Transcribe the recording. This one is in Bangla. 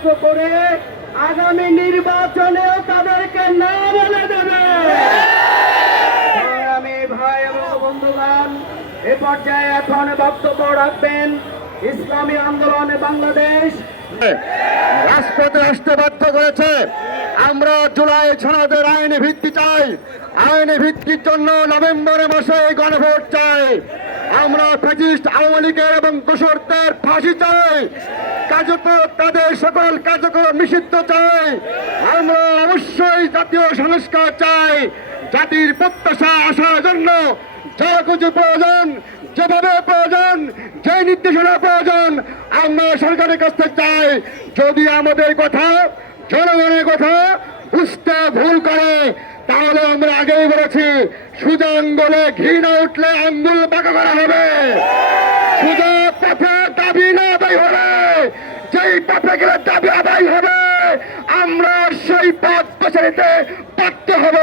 আশ্বস্ত করে আগামী নির্বাচনেও তাদেরকে না বলে দেবে। আমি ভাই এবং বন্ধুগণ, এ পর্যায়ে এখন বক্তব্য রাখবেন ইসলামী আন্দোলন বাংলাদেশ। রাষ্ট্রপতি রাষ্ট্র বাধ্য করেছে, আমরা জুলাই সনদের আইনি ভিত্তি চাই। আইনি ভিত্তির জন্য নভেম্বর মাসে গণভোট চাই। আমরা ফ্যাসিস্ট আওয়ামী লীগের এবং দোসরদের ফাঁসি চাই। তাদের সকল কার্যক্রম নিষিদ্ধ চাই। আমরা অবশ্যই জাতীয় সংস্কার চাই। জাতির প্রত্যাশা আসার জন্য যা কিছু প্রয়োজন, যেভাবে প্রয়োজন, যে নির্দেশনা প্রয়োজন, আমরা সরকারের কাছ থেকে চাই। যদি আমাদের কথা, জনগণের কথা বুঝতে ভুল করে, তাহলে আমরা আগেই বলেছি, সোজা আঙ্গুলে ঘি না উঠলে আঙ্গুল বাঁকা করা হবে। সোজা পথে দাবি না আদায় হবে, যেই পথে গেলে দাবি আদায় হবে, আমরা সেই পথ বেছে নিতে বাধ্য হব।